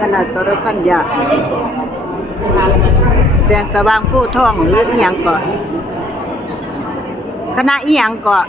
คณะสรพันยาแสงสว่างผู้ท่องหรืออีหยังก่อนคณะอีหยังก่อน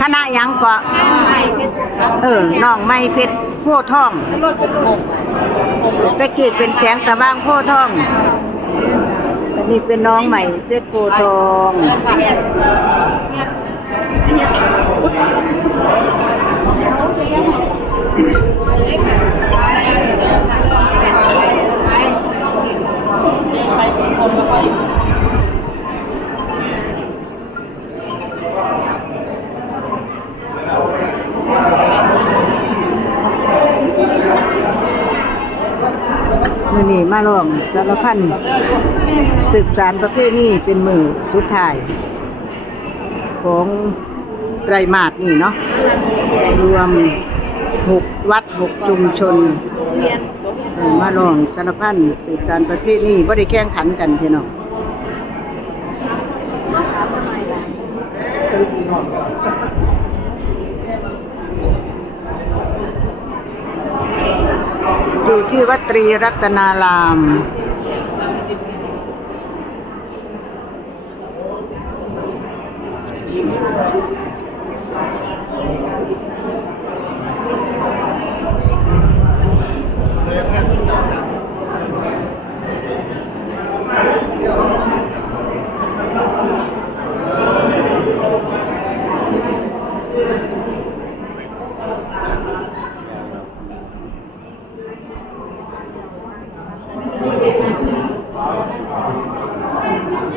คณะหยังก่อนเออน้องไม่เพชรผู้ท่องตะกี้เป็นแสงสว่างผู้ท่องอันนี้เป็นน้องใหม่เพชรผู้ทอง มือนี้มาลองสารพันสืบสารประเพณีเป็นมือสุดท้าย ของไรมาสนี่เนาะรวม หกวัดหกชุมชนเออมาลองสารพันสืบสารประเพณีบ่ได้แข่งขันกันพี่น้องอยู่ที่วัดตรีรัตนาราม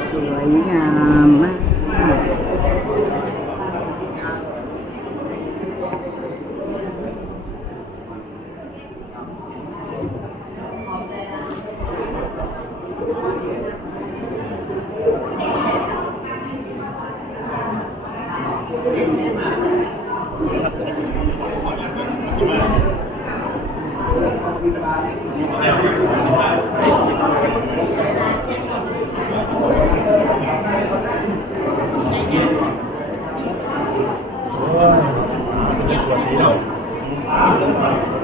สวยงามมาก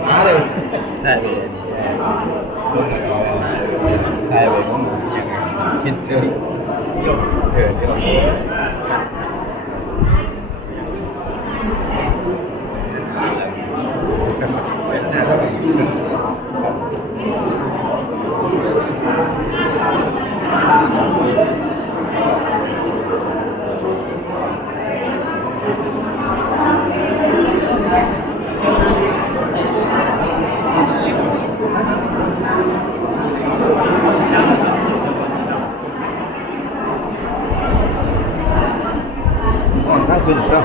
ใช่เลยอันนี้ ใช่เลยยังคิดเรื่องเถิดเดี๋ยวถ้าคุณก็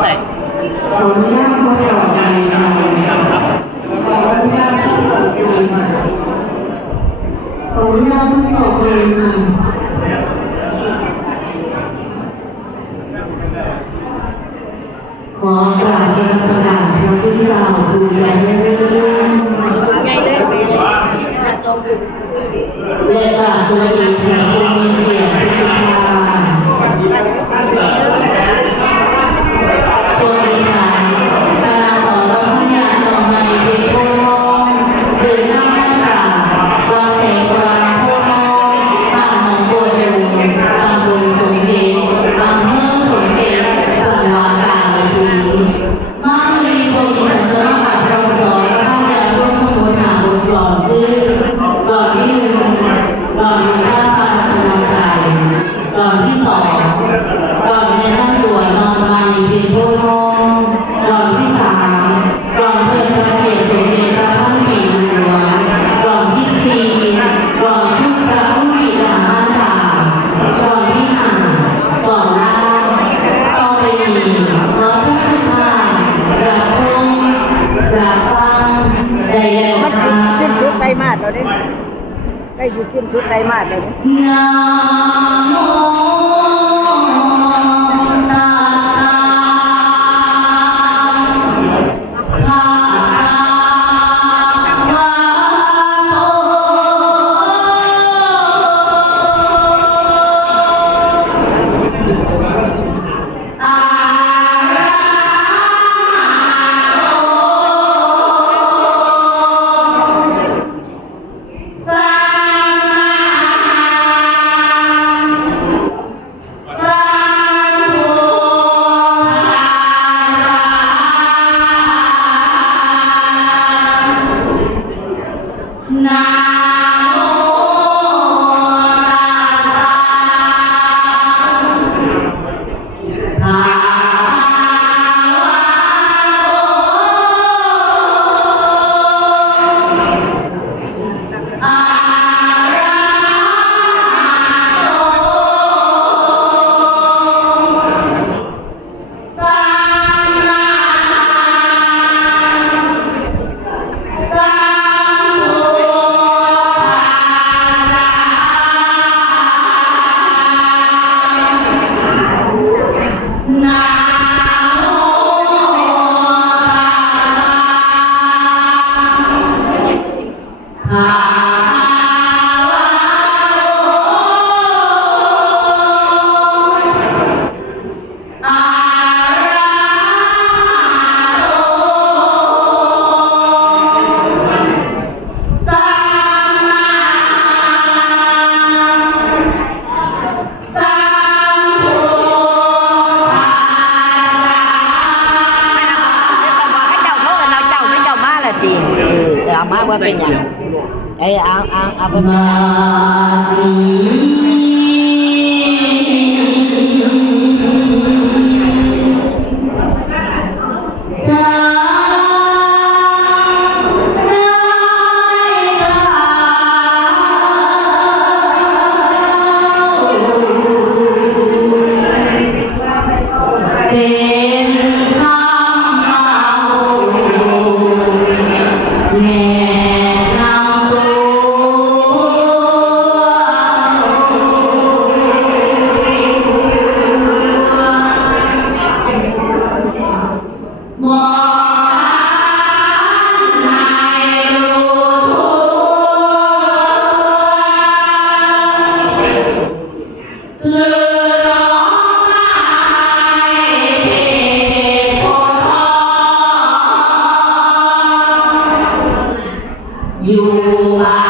ใส่ ขออนุญาตทดสอบการทำขออนุญาตทดสอบเพลงใหม่ขออนุญาต ทดสอบเพลงใหม่ขอกราบเอกสารพระพุทธเจ้าภูใจ สุดไดมาสเลย อยู่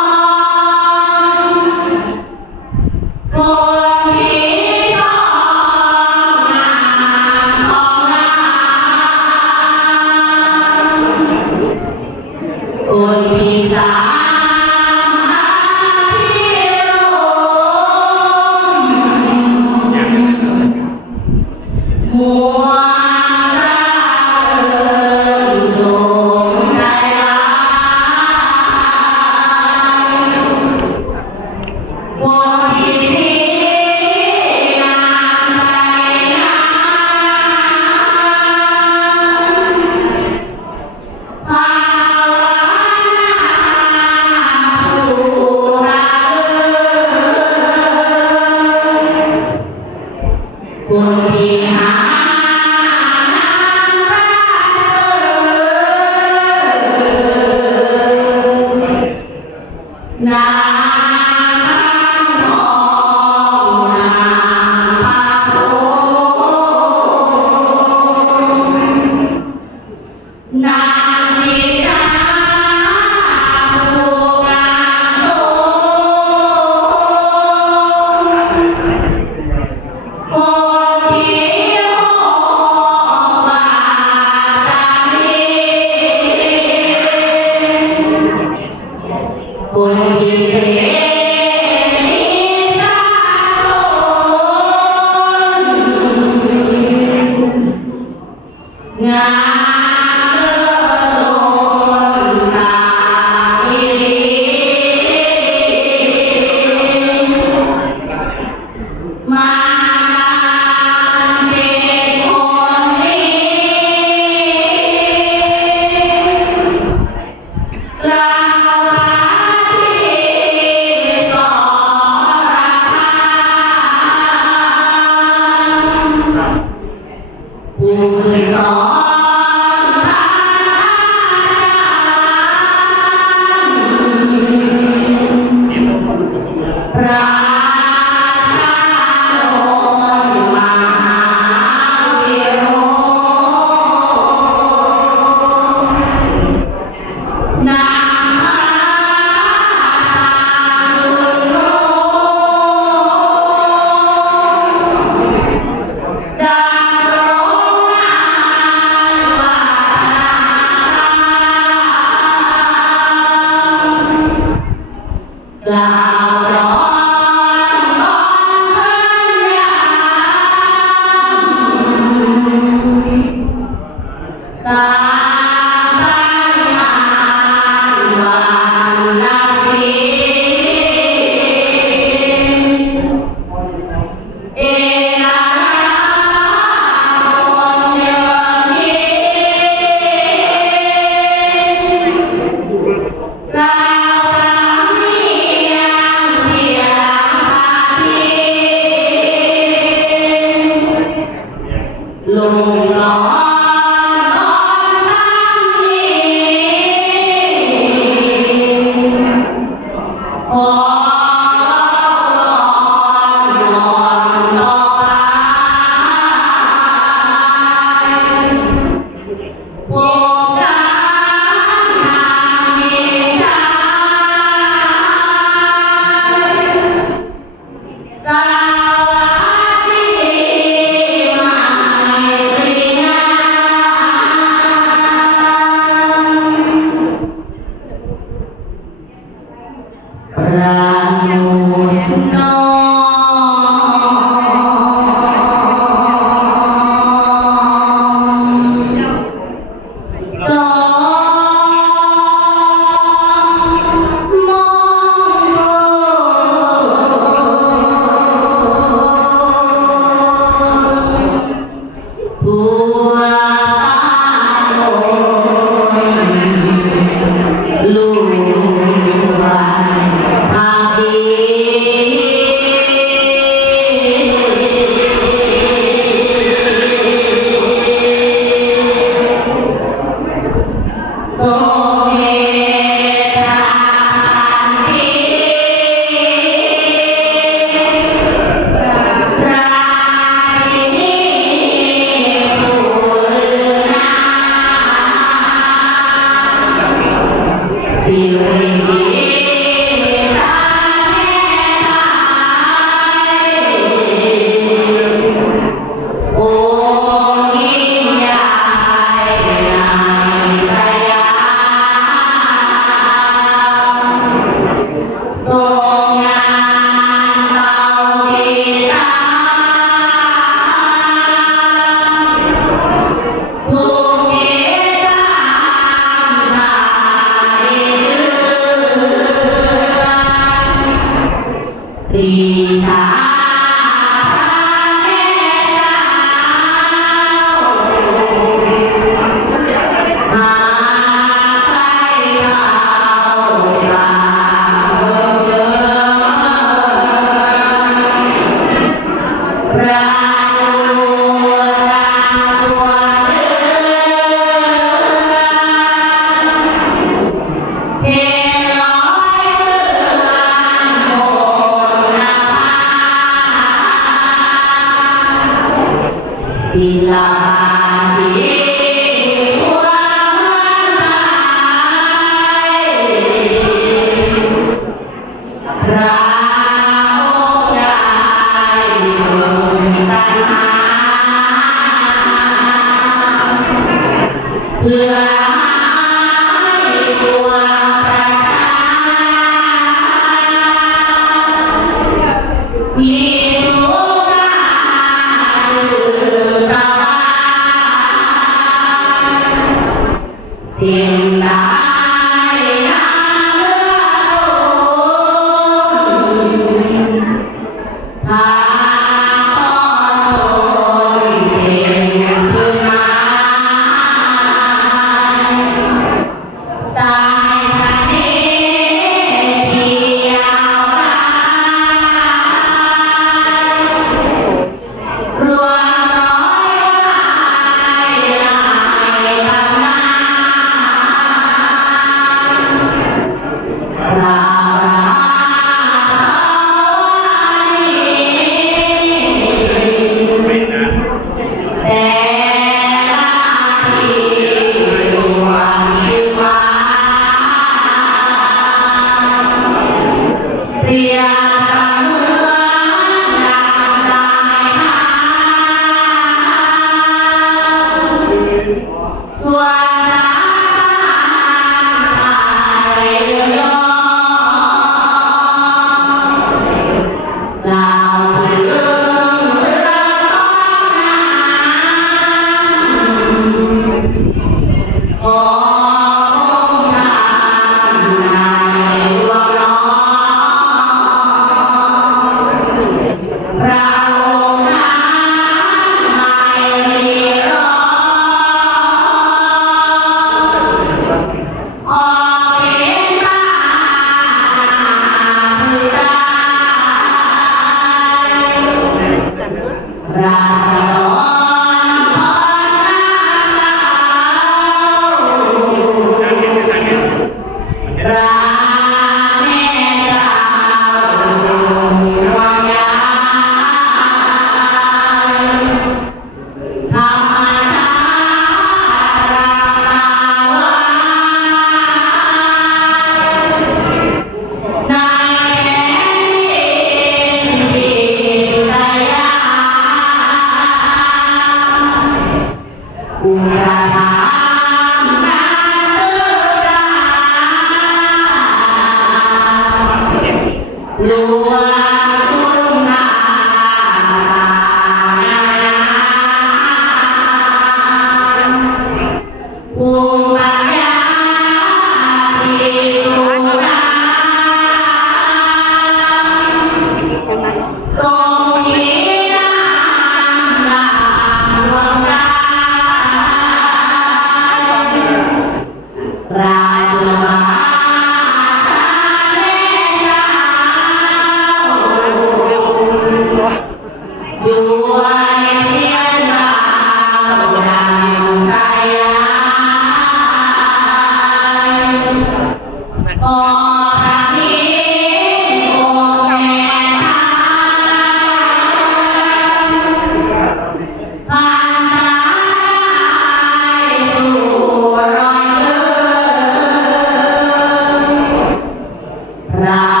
พ